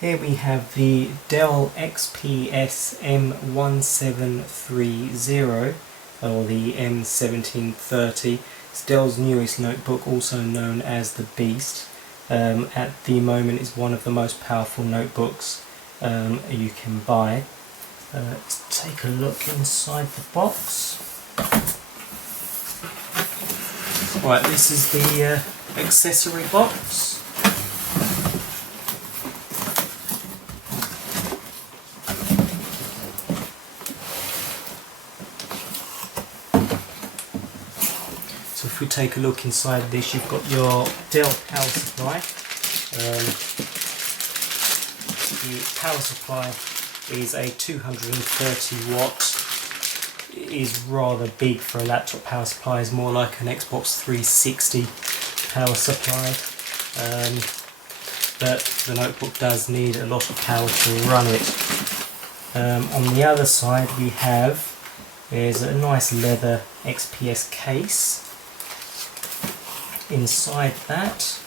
Here we have the Dell XPS M1730, or the M1730. It's Dell's newest notebook, also known as the Beast. At the moment it's one of the most powerful notebooks you can buy. Let's take a look inside the box. Right, this is the accessory box. So if we take a look inside this, you've got your Dell power supply. The power supply is a 230 watt. It is rather big for a laptop power supply. It's more like an Xbox 360 power supply. But the notebook does need a lot of power to run it. On the other side we have is a nice leather XPS case. Inside that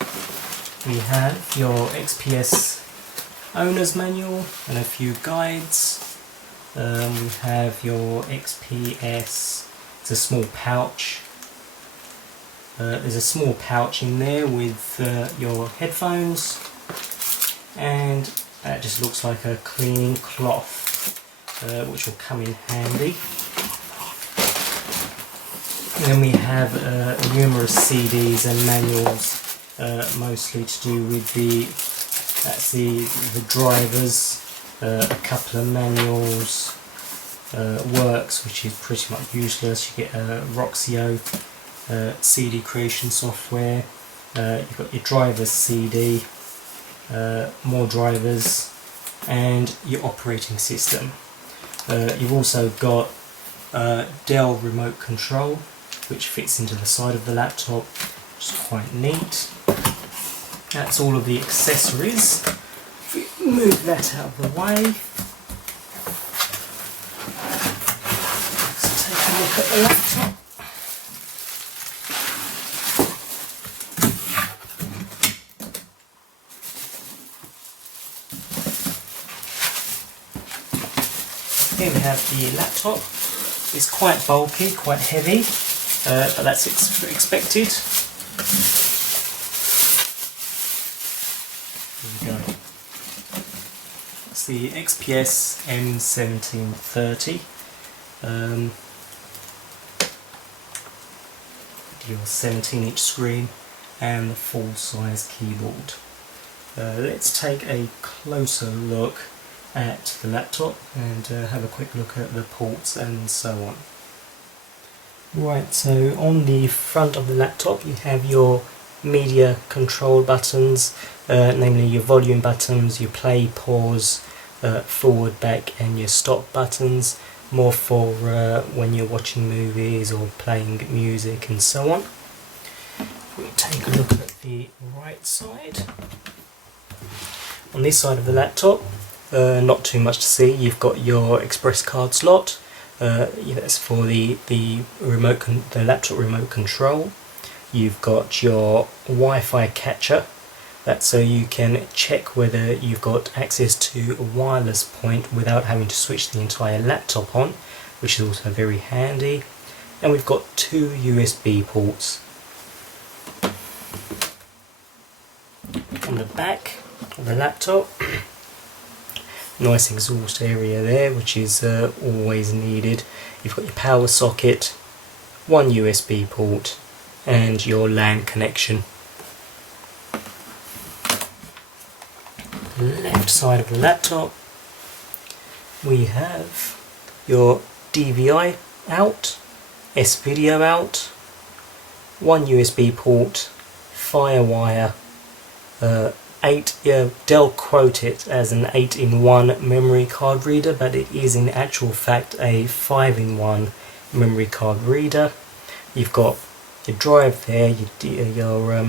we have your XPS owner's manual and a few guides. We have your XPS, it's a small pouch. There's a small pouch in there with your headphones, and that just looks like a cleaning cloth, which will come in handy. And then we have numerous CDs and manuals, mostly to do with the drivers, a couple of manuals, Works, which is pretty much useless. You get WUXGA CD creation software. You've got your drivers CD, more drivers, and your operating system. You've also got Dell remote control, which fits into the side of the laptop, which is quite neat. That's all of the accessories. If we move that out of the way, let's take a look at the laptop. Here we have the laptop. It's quite bulky, quite heavy, but that's expected. There we go. It's the XPS M1730. Your 17-inch screen and the full-size keyboard. Let's take a closer look at the laptop and have a quick look at the ports and so on. Right, so on the front of the laptop you have your media control buttons, namely your volume buttons, your play, pause, forward, back, and your stop buttons, more for when you're watching movies or playing music and so on. We take a look at the right side. On this side of the laptop, not too much to see. You've got your express card slot. That's for the laptop remote control. You've got your Wi-Fi catcher. That's so you can check whether you've got access to a wireless point without having to switch the entire laptop on, which is also very handy. And we've got two USB ports. On the back of the laptop, nice exhaust area there, which is always needed. You've got your power socket, one USB port, and your LAN connection. The left side of the laptop, we have your DVI out, S-video out, one USB port, FireWire, Dell quote it as an 8-in-1 memory card reader, but it is in actual fact a 5-in-1 memory card reader. You've got your drive there, your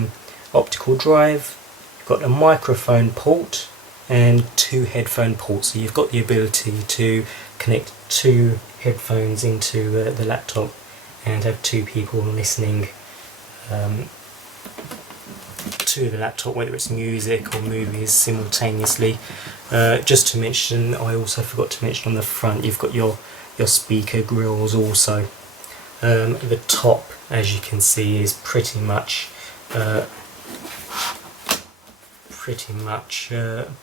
optical drive. You've got a microphone port and two headphone ports, so you've got the ability to connect two headphones into the laptop and have two people listening to the laptop, whether it's music or movies simultaneously. Just to mention, I also forgot to mention on the front you've got your speaker grills also. The top, as you can see, is pretty much bare.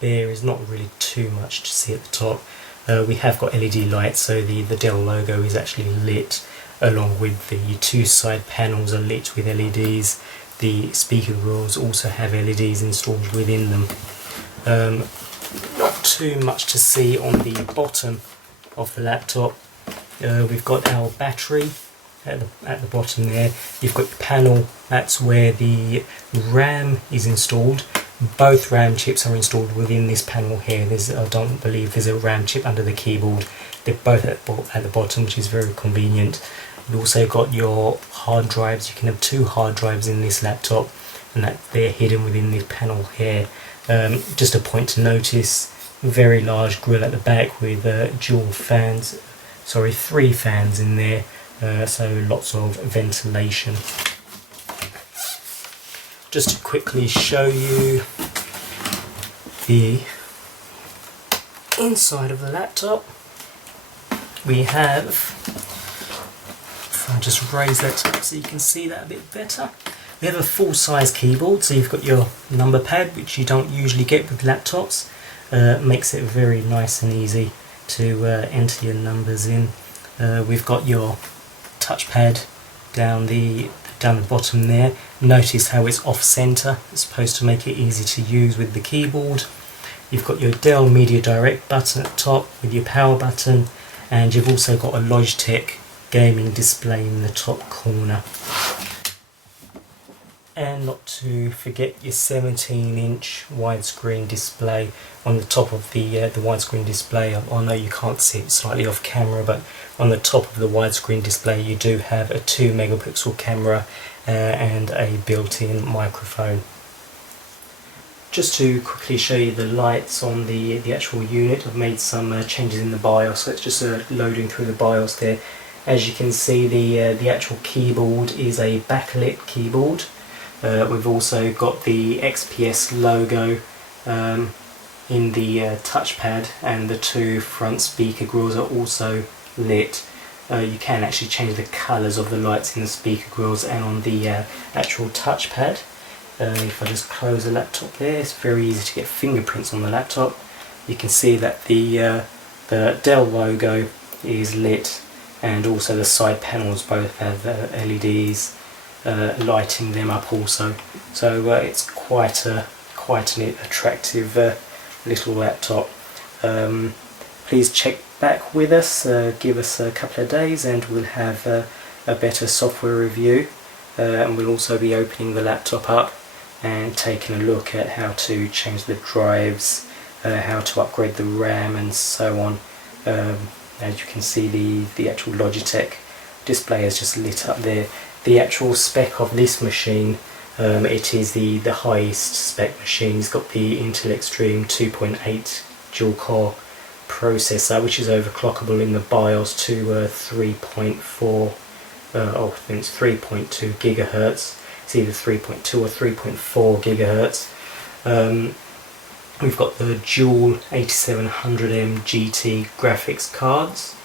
There's not really too much to see at the top. We have got LED lights, so the Dell logo is actually lit, along with the two side panels are lit with LEDs. The speaker grills also have LEDs installed within them. Not too much to see on the bottom of the laptop. We've got our battery at the bottom there. You've got your panel, that's where the RAM is installed. Both RAM chips are installed within this panel here. I don't believe there's a RAM chip under the keyboard. They're both at the bottom, which is very convenient. You've also got your hard drives. You can have 2 hard drives in this laptop, and that they're hidden within this panel here. Just a point to notice, very large grille at the back with three fans in there, so lots of ventilation. Just to quickly show you the inside of the laptop, we have, if I just raise that up so you can see that a bit better, we have a full-size keyboard, so you've got your number pad, which you don't usually get with laptops. Makes it very nice and easy to enter your numbers in. We've got your touchpad down the bottom there. Notice how it's off center. It's supposed to make it easy to use with the keyboard. You've got your Dell Media Direct button at the top with your power button, and you've also got a Logitech gaming display in the top corner. And not to forget your 17-inch widescreen display on the top of the widescreen display. I know you can't see it slightly off camera, but on the top of the widescreen display you do have a 2 megapixel camera and a built-in microphone. Just to quickly show you the lights on the actual unit, I've made some changes in the BIOS, so it's just loading through the BIOS there. As you can see, the actual keyboard is a backlit keyboard. We've also got the XPS logo in the touchpad, and the 2 front speaker grills are also lit. You can actually change the colours of the lights in the speaker grills and on the actual touchpad. If I just close the laptop there, it's very easy to get fingerprints on the laptop. You can see that the Dell logo is lit, and also the side panels both have LEDs lighting them up also. So it's quite an attractive little laptop. Please check back with us, give us a couple of days, and we'll have a better software review, and we'll also be opening the laptop up and taking a look at how to change the drives, how to upgrade the RAM and so on. As you can see, the actual Logitech display is just lit up there. The actual spec of this machine, it is the highest spec machine. It's got the Intel Extreme 2.8 dual core processor, which is overclockable in the BIOS to 3.4, I think it's 3.2 gigahertz. It's either 3.2 or 3.4 gigahertz. We've got the dual 8700M GT graphics cards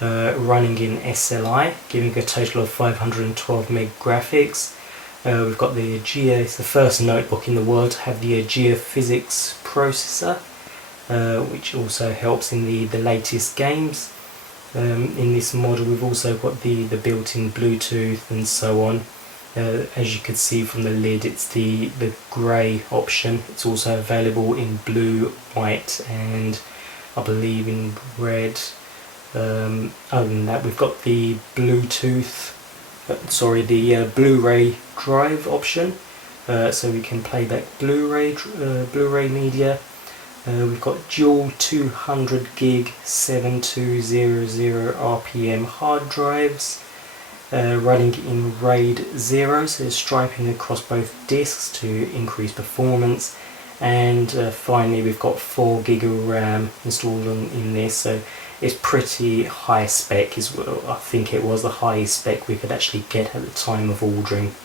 running in SLI, giving a total of 512 meg graphics. We've got the AGEIA, it's the first notebook in the world to have the AGEIA PhysX processor, which also helps in the latest games. In this model we've also got the built-in Bluetooth and so on. As you could see from the lid, it's the grey option. It's also available in blue, white, and I believe in red. Other than that, we've got the Bluetooth, the Blu-ray drive option, so we can play back Blu-ray media. We've got dual 200 gig 7200 RPM hard drives, running in RAID 0, so striping across both disks to increase performance. And finally we've got 4 gig of RAM installed in this, so it's pretty high spec. I think it was the highest spec we could actually get at the time of ordering.